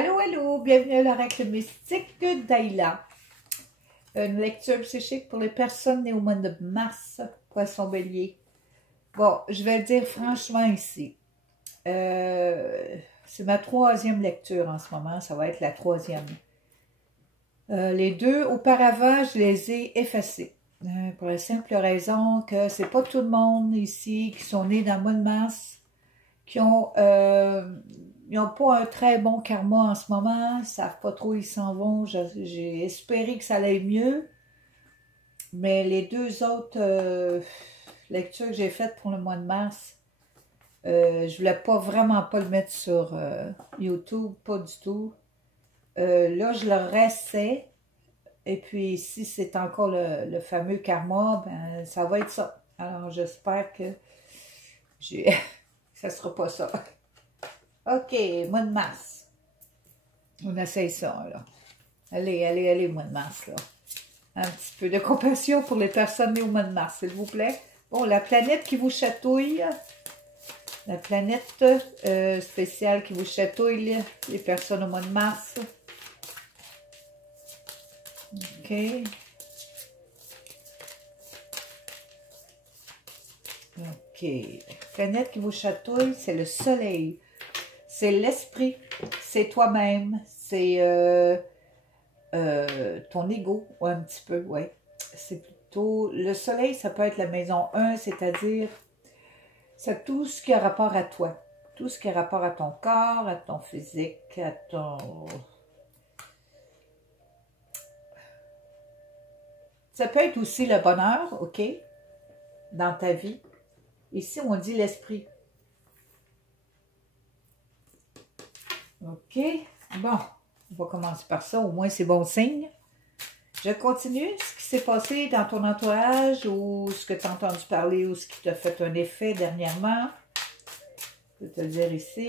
Allô, allô, bienvenue à l'oracle mystique d'Aïla. Une lecture psychique pour les personnes nées au mois de mars, poisson bélier. Bon, je vais le dire franchement ici. C'est ma troisième lecture en ce moment, ça va être la troisième. Les deux, auparavant, je les ai effacés. Pour la simple raison que c'est pas tout le monde ici qui sont nés dans le mois de mars, qui ont... ils n'ont pas un très bon karma en ce moment, ils ne savent pas trop où ils s'en vont. J'ai espéré que ça allait mieux. Mais les deux autres lectures que j'ai faites pour le mois de mars, je voulais vraiment pas le mettre sur YouTube, pas du tout. Là, je le restais. Et puis, si c'est encore le fameux karma, ben, ça va être ça. Alors, j'espère que ça ne sera pas ça. OK, mois de mars. On essaye ça, là. Allez, mois de mars, là. Un petit peu de compassion pour les personnes nées au mois de mars, s'il vous plaît. Bon, la planète qui vous chatouille. La planète spéciale qui vous chatouille, les personnes au mois de mars. OK. OK. La planète qui vous chatouille, c'est le soleil. C'est l'esprit, c'est toi-même, c'est ton ego, ouais, un petit peu, ouais. C'est plutôt, le soleil, ça peut être la maison 1, c'est-à-dire, c'est tout ce qui a rapport à toi. Tout ce qui a rapport à ton corps, à ton physique, à ton... Ça peut être aussi le bonheur, OK, dans ta vie. Ici, on dit l'esprit. OK, bon, on va commencer par ça, au moins c'est bon signe. Je continue, ce qui s'est passé dans ton entourage ou ce que tu as entendu parler ou ce qui t'a fait un effet dernièrement. Je vais te le dire ici.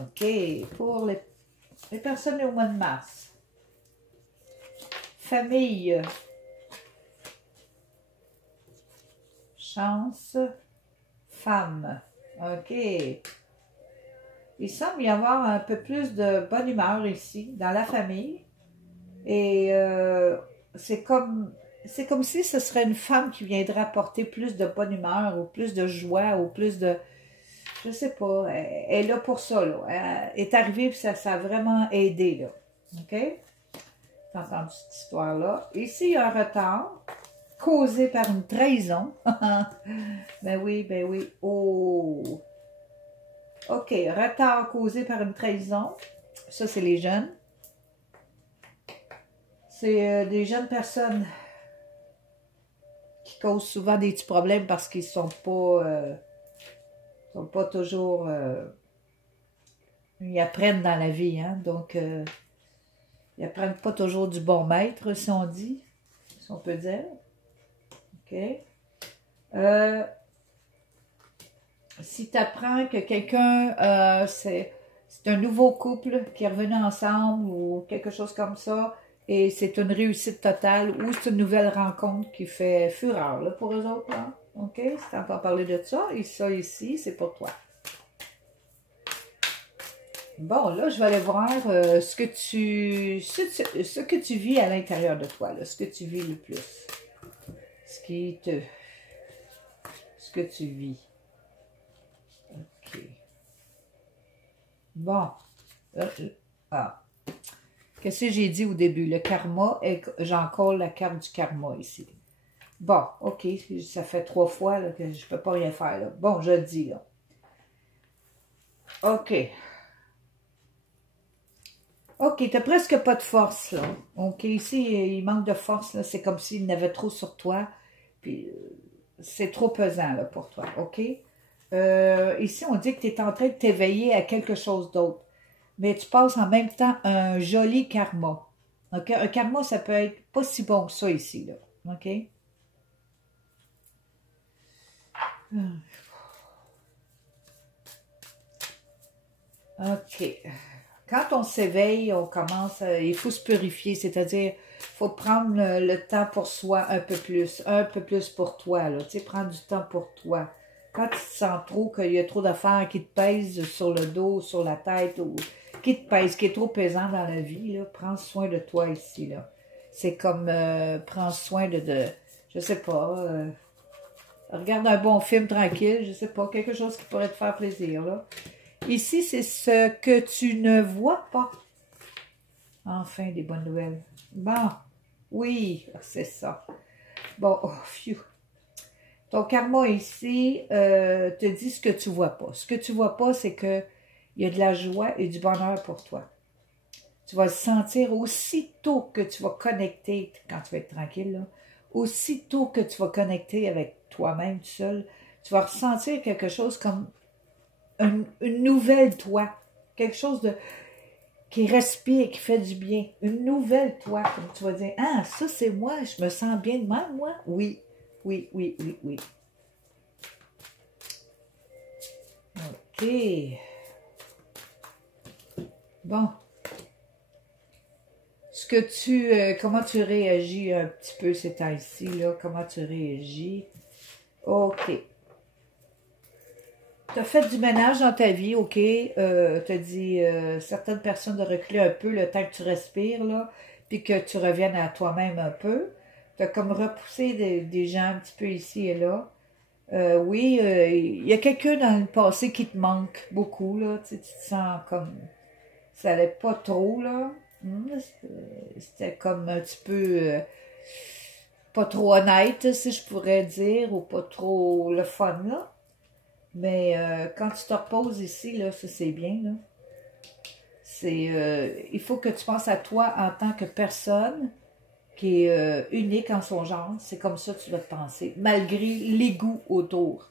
OK, pour les personnes au mois de mars. Famille. Chance. Femme. OK. Il semble y avoir un peu plus de bonne humeur ici, dans la famille. Et c'est comme si ce serait une femme qui viendrait apporter plus de bonne humeur, ou plus de joie, ou plus de... Je sais pas, elle est là pour ça, là. Elle est arrivée, puis ça a vraiment aidé, là. OK? T'as entendu cette histoire-là? Ici, il y a un retard causé par une trahison. Ben oui, ben oui. Oh! OK, retard causé par une trahison. Ça, c'est les jeunes. C'est des jeunes personnes qui causent souvent des petits problèmes parce qu'ils sont pas toujours... ils apprennent dans la vie, hein. Donc, ils apprennent pas toujours du bon maître, si on dit, si on peut dire. OK. Si tu apprends que quelqu'un, c'est un nouveau couple qui est revenu ensemble ou quelque chose comme ça, et c'est une réussite totale ou c'est une nouvelle rencontre qui fait fureur là, pour eux autres. Là. OK? Si tu entends parler de ça, et ça ici, c'est pour toi. Bon, là, je vais aller voir ce que tu vis à l'intérieur de toi, là, ce que tu vis le plus. Ce que tu vis. OK. Bon. Qu'est-ce que j'ai dit au début? Le karma, j'ai encore la carte du karma ici. Bon, OK. Ça fait 3 fois là, que je ne peux pas rien faire. Là. Bon, je le dis, là. OK. OK, t'as presque pas de force, là. OK, ici, il manque de force, là. C'est comme s'il n'avait trop sur toi. Puis, c'est trop pesant, là, pour toi. OK? Ici, on dit que tu es en train de t'éveiller à quelque chose d'autre. Mais tu passes en même temps un joli karma. OK? Un karma, ça peut être pas si bon que ça ici, là. OK? OK. Quand on s'éveille, on commence, il faut se purifier, c'est-à-dire, il faut prendre le temps pour soi un peu plus pour toi, là, tu sais, prendre du temps pour toi. quand tu te sens trop, qu'il y a trop d'affaires qui te pèsent sur le dos, sur la tête, ou qui te pèsent, qui est trop pesant dans la vie, là, prends soin de toi ici, là. C'est comme, prends soin je sais pas, regarde un bon film tranquille, je sais pas, quelque chose qui pourrait te faire plaisir, là. Ici, c'est ce que tu ne vois pas. Enfin, des bonnes nouvelles. Bon, oui, c'est ça. Bon, oh, phew. Ton karma ici te dit ce que tu vois pas. Ce que tu vois pas, c'est que il y a de la joie et du bonheur pour toi. Tu vas le sentir aussitôt que tu vas connecter, quand tu vas être tranquille, là, aussitôt que tu vas connecter avec toi-même tout seul, tu vas ressentir quelque chose comme une nouvelle toi. Quelque chose de qui respire, qui fait du bien. Une nouvelle toi, comme tu vas dire, ah, ça c'est moi, je me sens bien de même, moi? Oui, oui, oui, oui, oui. OK. Bon. Ce que comment tu réagis un petit peu ces temps-ci, là? Comment tu réagis? OK. Tu as fait du ménage dans ta vie, OK. Tu as dit certaines personnes de reculer un peu le temps que tu respires, là, puis que tu reviennes à toi-même un peu. Tu as comme repoussé des gens un petit peu ici et là. Oui, il y a quelqu'un dans le passé qui te manque beaucoup, là. Tu sais, tu te sens comme... Ça allait pas trop, là. C'était comme un petit peu... pas trop honnête, si je pourrais dire, ou pas trop le fun, là. Mais quand tu te reposes ici, là, ça c'est bien, là. Il faut que tu penses à toi en tant que personne qui est unique en son genre. C'est comme ça que tu dois te penser, malgré l'égout autour.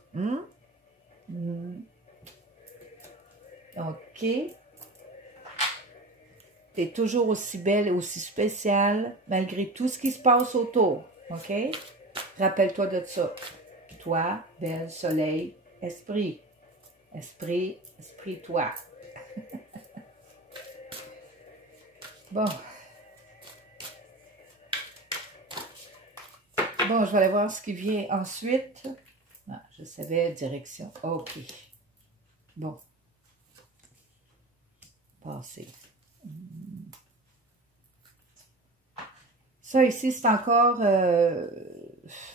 OK. Tu es toujours aussi belle et aussi spéciale, malgré tout ce qui se passe autour. OK? Rappelle-toi de ça. Toi, belle, soleil, esprit. Esprit, esprit, toi. Bon. Bon, je vais aller voir ce qui vient ensuite. Non, je savais, direction. OK. Bon. Passé. Ça ici, c'est encore...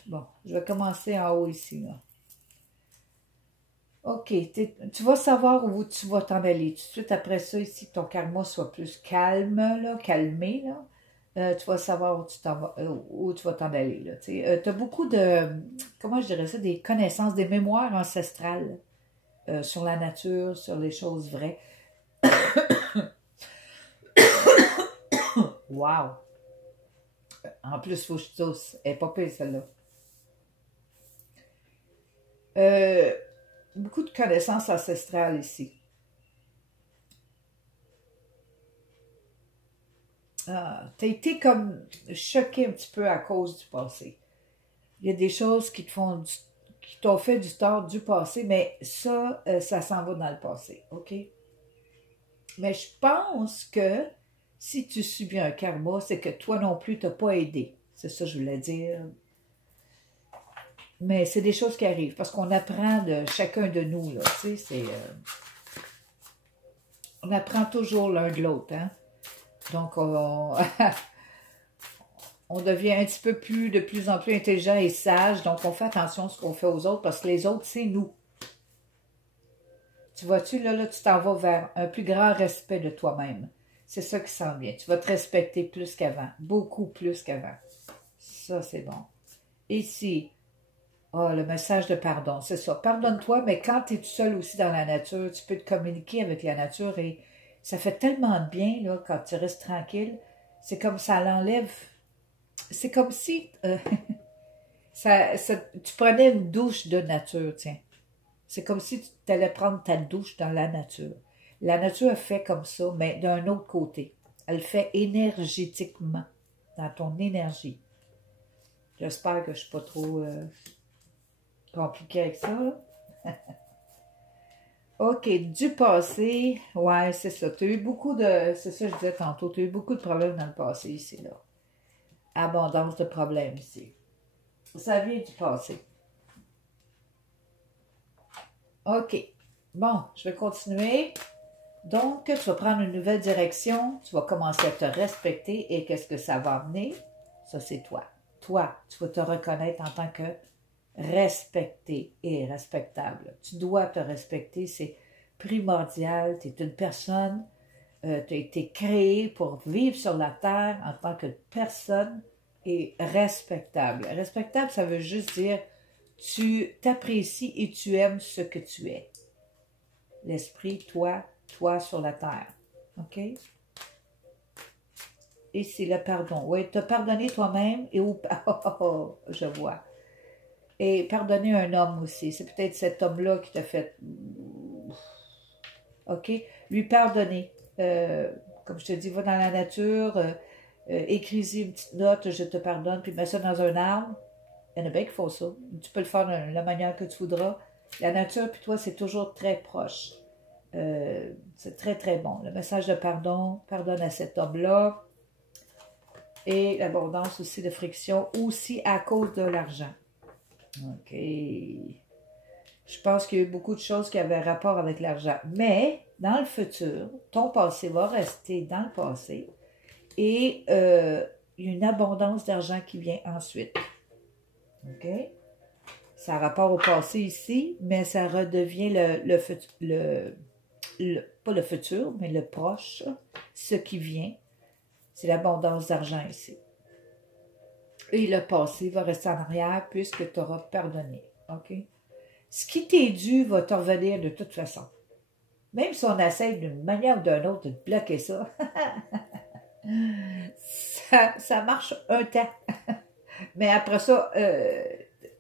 bon, je vais commencer en haut ici, là. OK, tu vas savoir où tu vas t'en aller. Tout de suite après ça, ici, que ton karma soit plus calme, là, calmé, là. Tu vas savoir où tu vas t'en aller, là. Tu as beaucoup de, comment je dirais ça, des connaissances, des mémoires ancestrales sur la nature, sur les choses vraies. Wow! En plus, il faut que je tousse. Elle n'est pas pire, celle-là. Beaucoup de connaissances ancestrales ici. Ah, tu as été comme choqué un petit peu à cause du passé. Il y a des choses qui t'ont fait du tort du passé, mais ça, ça s'en va dans le passé, OK? Mais je pense que si tu subis un karma, c'est que toi non plus, tu n'as pas aidé. C'est ça que je voulais dire. Mais c'est des choses qui arrivent, parce qu'on apprend de chacun de nous, là, tu sais, on apprend toujours l'un de l'autre, hein? Donc, on devient un petit peu de plus en plus intelligent et sage, donc on fait attention à ce qu'on fait aux autres, parce que les autres, c'est nous. Tu vois-tu, là, tu t'en vas vers un plus grand respect de toi-même. C'est ça qui s'en vient. Tu vas te respecter plus qu'avant, beaucoup plus qu'avant. Ça, c'est bon. Ici, oh, le message de pardon, c'est ça. Pardonne-toi, mais quand tu es tout seul aussi dans la nature, tu peux te communiquer avec la nature et ça fait tellement de bien, là, quand tu restes tranquille. C'est comme ça l'enlève. C'est comme si tu prenais une douche de nature, tiens. C'est comme si tu allais prendre ta douche dans la nature. La nature fait comme ça, mais d'un autre côté. Elle fait énergétiquement, dans ton énergie. J'espère que je ne suis pas trop compliquée avec ça, là. OK, du passé, ouais, c'est ça. Tu as eu beaucoup de, c'est ça que je disais tantôt, tu as eu beaucoup de problèmes dans le passé ici, là. Abondance de problèmes ici. Ça vient du passé. OK. Bon, je vais continuer. Donc, tu vas prendre une nouvelle direction. Tu vas commencer à te respecter. Et qu'est-ce que ça va amener? Ça, c'est toi. Toi, tu vas te reconnaître en tant que respecté et respectable. Tu dois te respecter. C'est primordial. Tu es une personne. Tu as été créé pour vivre sur la terre en tant que personne et respectable. Respectable, ça veut juste dire tu t'apprécies et tu aimes ce que tu es. L'esprit, toi sur la terre. OK? Et c'est le pardon. Oui, te pardonner toi-même et je vois. Et pardonner un homme aussi. C'est peut-être cet homme-là qui t'a fait. OK? Lui pardonner. Comme je te dis, va dans la nature, écris-y une petite note, je te pardonne, puis mets ça dans un arbre. Il y en a bien qui font ça. Tu peux le faire de la manière que tu voudras. La nature, puis toi, c'est toujours très proche. C'est très, très bon. Le message de pardon, pardonne à cet homme-là. Et l'abondance aussi de friction, aussi à cause de l'argent. OK. Je pense qu'il y a eu beaucoup de choses qui avaient rapport avec l'argent. Mais, dans le futur, ton passé va rester dans le passé. Et il y a une abondance d'argent qui vient ensuite. OK? Ça a rapport au passé ici, mais ça redevient pas le futur, mais le proche, ce qui vient. C'est l'abondance d'argent ici. Et le passé va rester en arrière puisque tu auras pardonné. OK? Ce qui t'est dû va te revenir de toute façon. Même si on essaie d'une manière ou d'une autre de bloquer ça, ça marche un temps. Mais après ça,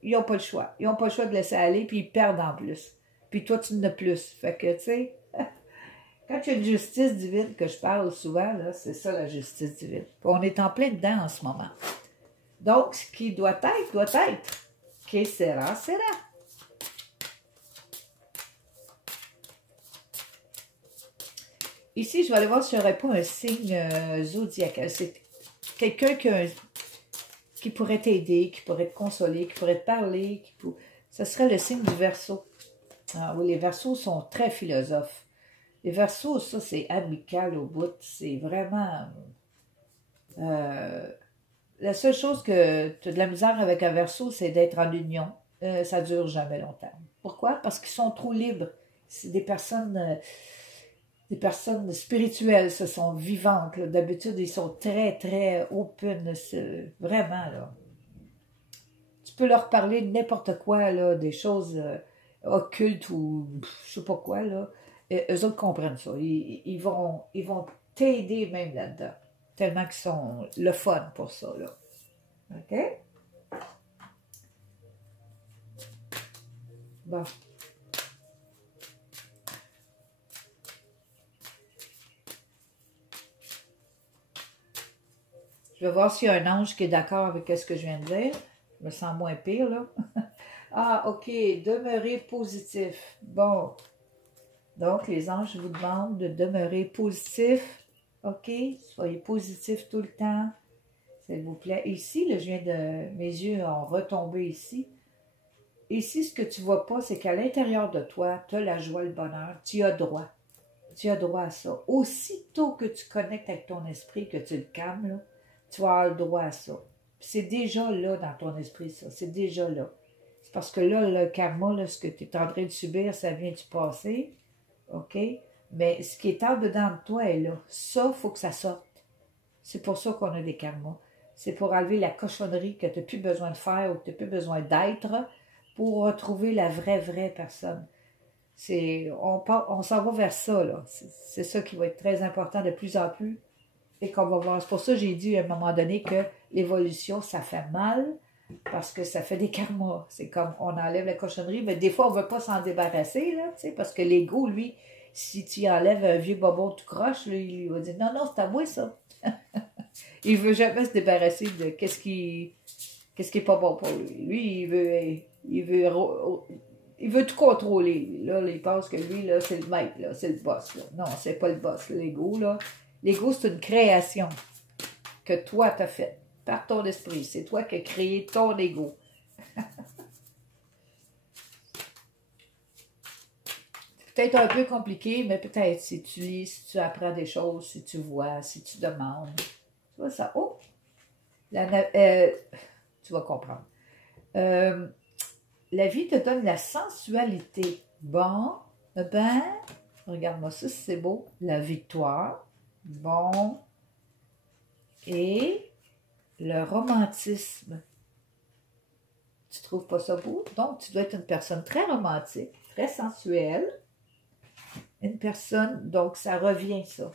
ils n'ont pas le choix. Ils n'ont pas le choix de laisser aller, puis ils perdent en plus. Puis toi, tu en as plus. Fait que, tu sais, quand il y a une justice divine que je parle souvent, là, c'est ça la justice divine. Puis on est en plein dedans en ce moment. Donc, ce qui doit être, doit être. Que sera, sera. Ici, je vais aller voir si je n'aurais pas un signe zodiacal. C'est quelqu'un qui pourrait t'aider, qui pourrait te consoler, qui pourrait te parler. Ce serait le signe du Verseau. Ah, oui, les Verseaux sont très philosophes. Les Verseaux, ça, c'est amical au bout. C'est vraiment... la seule chose que tu as de la misère avec un Verseau, c'est d'être en union. Ça ne dure jamais longtemps. Pourquoi? Parce qu'ils sont trop libres. C'est des personnes... des personnes spirituelles, ce sont vivantes. D'habitude, ils sont très, très open. Vraiment, là. Tu peux leur parler de n'importe quoi, là, des choses occultes ou je sais pas quoi, là. Et eux autres comprennent ça. Ils vont t'aider même là-dedans. Tellement qu'ils sont le fun pour ça, là. OK? Bon. Je vais voir s'il y a un ange qui est d'accord avec ce que je viens de dire. Je me sens moins pire, là. Ah, OK. Demeurer positif. Bon. Donc, les anges vous demandent de demeurer positif. OK? Soyez positif tout le temps. S'il vous plaît. Ici, là, mes yeux ont retombé ici. Ici, ce que tu ne vois pas, c'est qu'à l'intérieur de toi, tu as la joie, le bonheur. Tu as droit. Tu as droit à ça. Aussitôt que tu connectes avec ton esprit, que tu le calmes, là, tu vas avoir le droit à ça. C'est déjà là dans ton esprit, ça. C'est déjà là. C'est parce que là, le karma, là, ce que tu es en train de subir, ça vient du passé. OK? Mais ce qui est en dedans de toi est là. Ça, il faut que ça sorte. C'est pour ça qu'on a des karmas. C'est pour enlever la cochonnerie que tu n'as plus besoin de faire ou que tu n'as plus besoin d'être pour retrouver la vraie personne. On s'en va vers ça, là. C'est ça qui va être très important de plus en plus et qu'on va voir. C'est pour ça que j'ai dit à un moment donné que l'évolution, ça fait mal parce que ça fait des karmas. C'est comme on enlève la cochonnerie, mais des fois, on ne veut pas s'en débarrasser, là, tu sais, parce que l'ego, lui, si tu enlèves un vieux bobon tout croche, là, il va dire non, non, c'est à moi, ça. Il ne veut jamais se débarrasser de qu'est-ce qui est pas bon pour lui. Lui, il veut tout contrôler. Là, il pense que lui, là, c'est le maître, là, c'est le boss. Là. Non, c'est pas le boss, l'ego, là. L'ego, c'est une création que toi, t'as faite par ton esprit. C'est toi qui as créé ton ego. peut-être un peu compliqué, mais peut-être si tu lis, si tu apprends des choses, si tu vois, si tu demandes. Tu vois ça? Oh! Tu vas comprendre. La vie te donne la sensualité. Bon, ben, regarde-moi ça, c'est beau. La victoire. Bon. Et le romantisme. Tu trouves pas ça beau? Donc, tu dois être une personne très romantique, très sensuelle. Une personne, donc ça revient ça.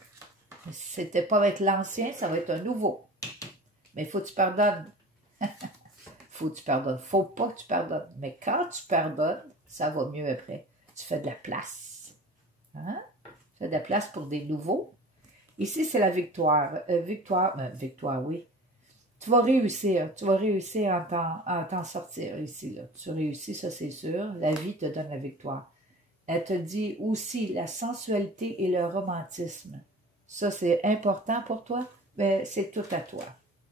Mais si c'était pas avec l'ancien, ça va être un nouveau. Mais il faut que tu pardonnes. Faut que tu pardonnes. Faut pas que tu pardonnes. Mais quand tu pardonnes, ça va mieux après. Tu fais de la place. Hein? Tu fais de la place pour des nouveaux. Ici, c'est la victoire. Victoire, oui. Tu vas réussir. Tu vas réussir à t'en sortir ici. Là. Tu réussis, ça c'est sûr. La vie te donne la victoire. Elle te dit aussi la sensualité et le romantisme. Ça, c'est important pour toi, mais c'est tout à toi.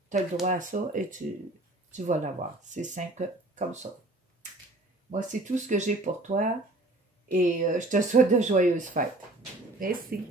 Tu as le droit à ça et tu vas l'avoir. C'est simple comme ça. Moi, c'est tout ce que j'ai pour toi et je te souhaite de joyeuses fêtes. Merci.